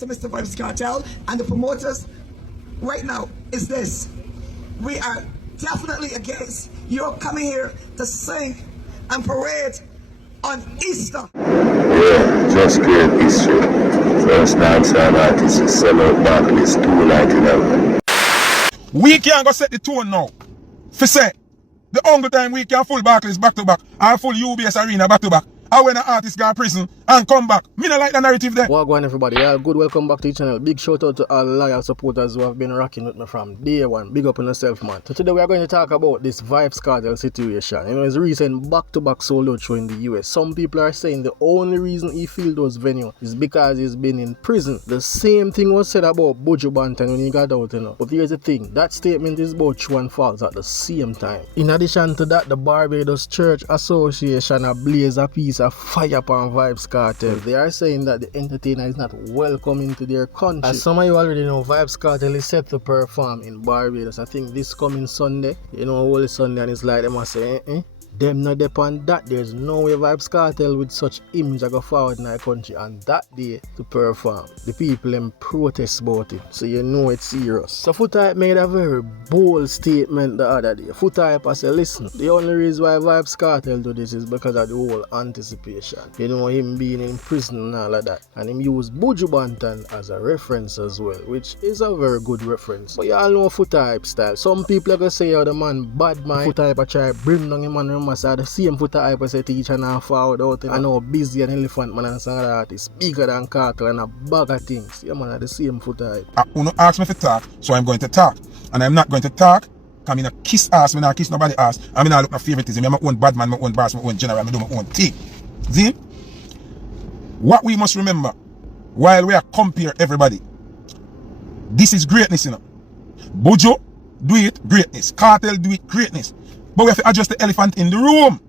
to Mr. Vybz Kartel and the promoters right now is this. We are definitely against you coming here to sing and parade on Easter. Yeah, just create history. First night-time artist to sell out Barbados 2 nights in a row. We can't go set the tone now. For say, the only time we can full Barclays back to back, or full UBS Arena back to back, or when an artist go to prison and come back. Me not like the narrative there. Well, go on everybody, yeah, good welcome back to the channel. Big shout out to all loyal supporters who have been rocking with me from day one. Big up on yourself, man. So today we are going to talk about this Vybz Kartel situation. You know, his recent back-to-back solo show in the US. Some people are saying the only reason he filled those venues is because he's been in prison. The same thing was said about Buju Banton when he got out, you know. But here's the thing, that statement is both true and false at the same time. In addition to that, the Barbados Church Association ablaze a piece of fire upon Vybz Kartel. They are saying that the entertainer is not welcome into their country. As some of you already know, Vybz Kartel is set to perform in Barbados. I think this coming Sunday, you know, Holy Sunday, and it's like them must say, them not depend that. There's no way Vybz Kartel with such image I go forward in our country and that day to perform. The people them protest about it, so you know it's serious. So Foota made a very bold statement the other day. Foota said, listen, the only reason why Vybz Kartel do this is because of the whole anticipation. You know, him being in prison and all of that. And him use Buju Banton as a reference as well, which is a very good reference. But you all know Foota style. Some people are gonna say, oh, the man bad man. Foota try bring down him and the same Foota hype as a teacher and forward out. I know Busy and Elephant Man and some other artists bigger than Cartel and a bag of things. Yeah, man, the same Foota hype. You don't ask me to talk, so I'm going to talk. And I'm not going to talk, because I'm not kiss ass, I'm not kiss nobody ass. I'm not look my favoritism. I'm my own bad man, my own boss, my own general, I do my own thing. See? What we must remember, while we are compare everybody, this is greatness, you know. Buju, do it, greatness. Cartel, do it, greatness. But we have to adjust the elephant in the room.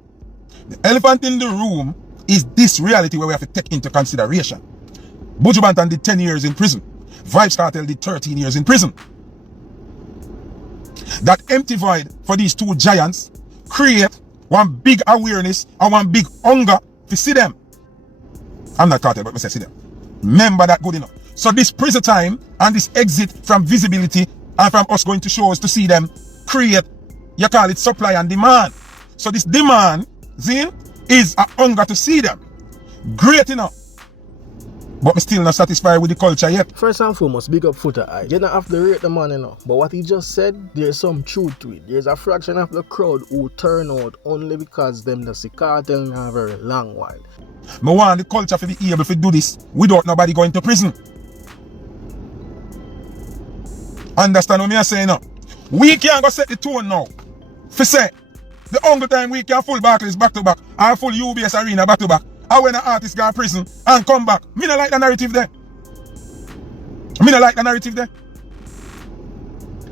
The elephant in the room is this reality where we have to take into consideration. Buju Banton did 10 years in prison. Vybz Kartel did 13 years in prison. That empty void for these two giants create one big awareness and one big hunger to see them. I'm not Cartel, but I say see them. Remember that good enough. So this prison time and this exit from visibility and from us going to shows to see them create, you call it supply and demand. So this demand, see, is a hunger to see them. Great enough. But I'm still not satisfied with the culture yet. First and foremost, big up Foota. You don't have to rate the man, you know. But what he just said, there's some truth to it. There's a fraction of the crowd who turn out only because them the see Cartel in a very long while. I want the culture to be able to do this without nobody going to prison. Understand what I'm saying now? We can't go set the tone now. For say, the only time we can full Barclays back to back, or full UBS Arena back to back, or when an artist go to prison and come back. Me not like the narrative there. Me not like the narrative there.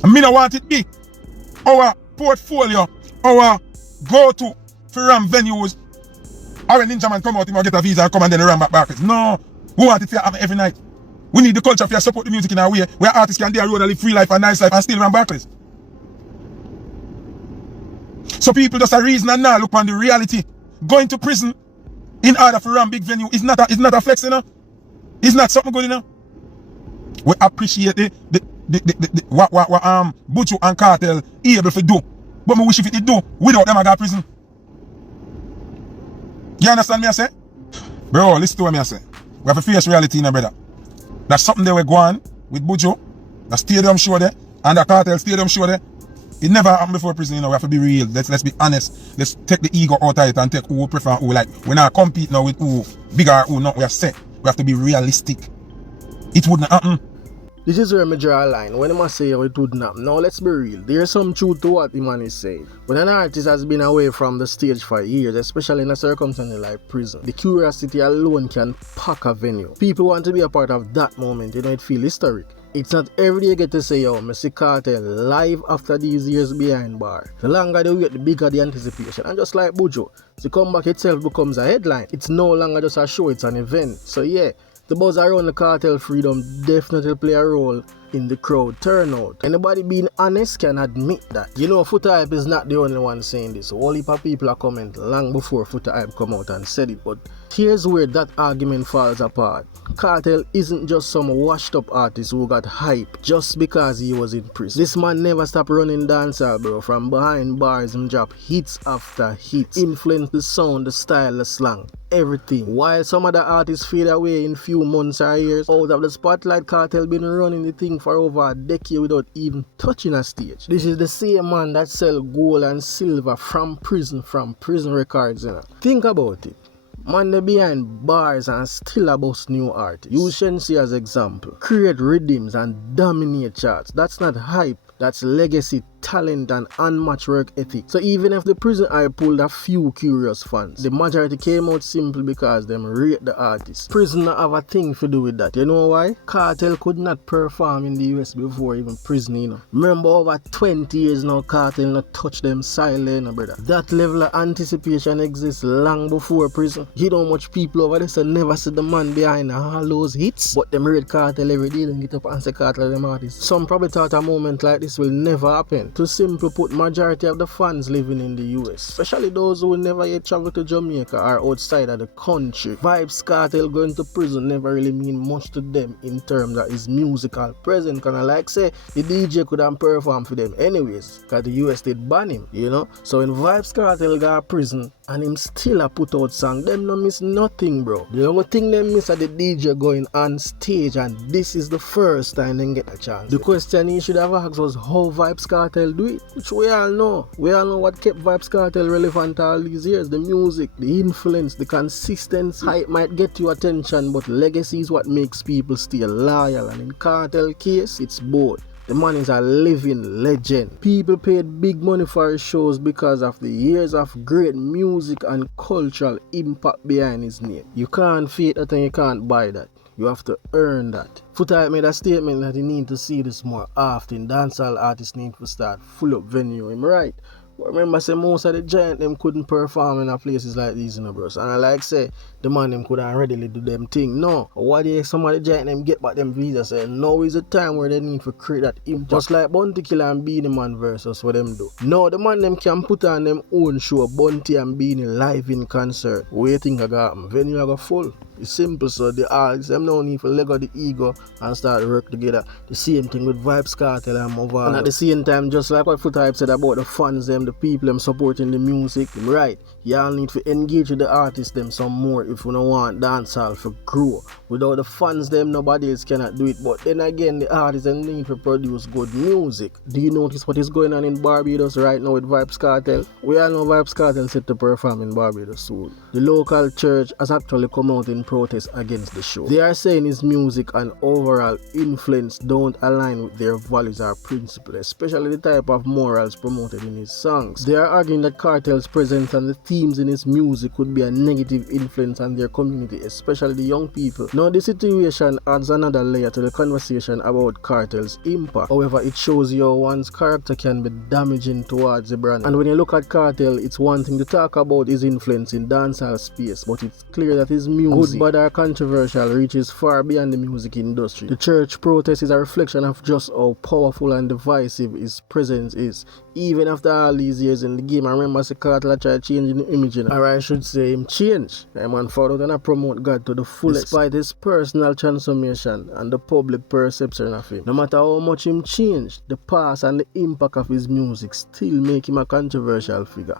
And me not want it be our portfolio, our go-to for ram venues. Or when Ninja Man come out, he might get a visa and come and then ram back Barclays. No, we want it to happen every night. We need the culture to support the music in a way where artists can do a road and live free life and nice life and still ram Barclays. So people just a reason and now look on the reality. Going to prison in order for run big venue is not a flex, you know. It's not something good, you know. We appreciate what Buju and Cartel able to do. But we wish if it do without them I got prison. You understand me I say? Bro, listen to what me I say. We have to face reality, now, brother. That's something they were going with Buju, the stadium show there, and the Cartel stadium show there. It never happened before prison, you know. We have to be real. Let's be honest. Let's take the ego out of it and take who we prefer, who like. We're not compete now with who bigger, who not. We are set. We have to be realistic. It wouldn't happen. This is where I draw a line. When I must say it wouldn't happen. Now let's be real. There's some truth to what the man is saying. When an artist has been away from the stage for years, especially in a circumstance like prison, the curiosity alone can pack a venue. People want to be a part of that moment. You know, it feels historic. It's not every day you get to say, yo, I see Cartel live after these years behind bar. The longer they wait, the bigger the anticipation. And just like Buju, the comeback itself becomes a headline. It's no longer just a show, it's an event. So yeah, The buzz around the Cartel freedom definitely play a role in the crowd turnout. Anybody being honest can admit that. You know, Foota Hype is not the only one saying this. A whole heap of people are comment long before Foota Hype come out and said it. But here's where that argument falls apart. Cartel isn't just some washed up artist who got hype just because he was in prison. This man never stopped running dancehall, bro. From behind bars and drop hits after hits. Influence the sound, the style, the slang, everything. While some other artists fade away in few months or years, out of the spotlight, Cartel been running the thing for over a decade without even touching a stage. This is the same man that sell gold and silver from prison records, you know. Think about it. Man, they behind bars and still a bust new artists. Use Shensi as example. Create rhythms and dominate charts. That's not hype. That's legacy, talent, and unmatched work ethic. So even if the prison hype pulled a few curious fans, the majority came out simply because them rate the artist. Prison have a thing to do with that. You know why? Cartel could not perform in the US before even prison, you know. Remember, over 20 years now, Cartel not touch them silent, brother. That level of anticipation exists long before prison. You know much people over there so never see the man behind all those hits, but them rate Cartel every day and get up and say Cartel them artists. Some probably thought a moment like this will never happen. To simply put, majority of the fans living in the US, especially those who never yet travel to Jamaica or outside of the country, Vybz Kartel going to prison never really mean much to them in terms of his musical presence. Kind of like say the DJ couldn't perform for them anyways because the US did ban him, you know. So when Vybz Kartel got to prison and him still a put out song, them no miss nothing, bro. The only thing them miss are the DJ going on stage, and this is the first time they get a chance. The question he should have asked was how Vybz Kartel do it, which we all know. We all know what kept Vybz Kartel relevant all these years. The music, the influence, the consistency. Hype might get you attention, but legacy is what makes people stay loyal, and in Cartel case, it's both. The man is a living legend. People paid big money for his shows because of the years of great music and cultural impact behind his name. You can't fake that and you can't buy that. You have to earn that. Foota Hype made a statement that he need to see this more often. Dancehall artists need to start full up venue. Am I right? But remember, say most of the giant them couldn't perform in places like these, you know, bros. And I like say the man them couldn't readily do them thing. No. Why do some of the giant them get back them visas? Say now is the time where they need to create that impact. Just like Bounty Killer and Beanie Man versus what them do. No, the man them can put on them own show, Bounty and Beanie live in concert. What you think I got them? Venue I got full. It's simple, so the artists them no need for leg of the ego and start work together. The same thing with Vybz Kartel and Mlard. And at the same time, just like what Foota Hype said about the fans them, the people them supporting the music, right? Y'all need to engage with the artists them some more if you don't want dancehall to grow. Without the fans them, nobody else cannot do it. But then again, the artists them need to produce good music. Do you notice what is going on in Barbados right now with Vybz Kartel? We all know Vybz Kartel set to perform in Barbados soon. The local church has actually come out in protest against the show. They are saying his music and overall influence don't align with their values or principles, especially the type of morals promoted in his songs. They are arguing that Cartel's presence and the themes in his music could be a negative influence on their community, especially the young people. Now, the situation adds another layer to the conversation about Cartel's impact. However, it shows you how one's character can be damaging towards the brand. And when you look at Cartel, it's one thing to talk about his influence in dancehall space, but it's clear that his music, good, bad, or controversial, reaches far beyond the music industry. The church protest is a reflection of just how powerful and divisive his presence is. Even after all these years in the game, I remember Cartel tried changing the image, or I should say him change. The man fought out and promote God to the fullest, despite his personal transformation and the public perception of him. No matter how much him changed, the past and the impact of his music still make him a controversial figure.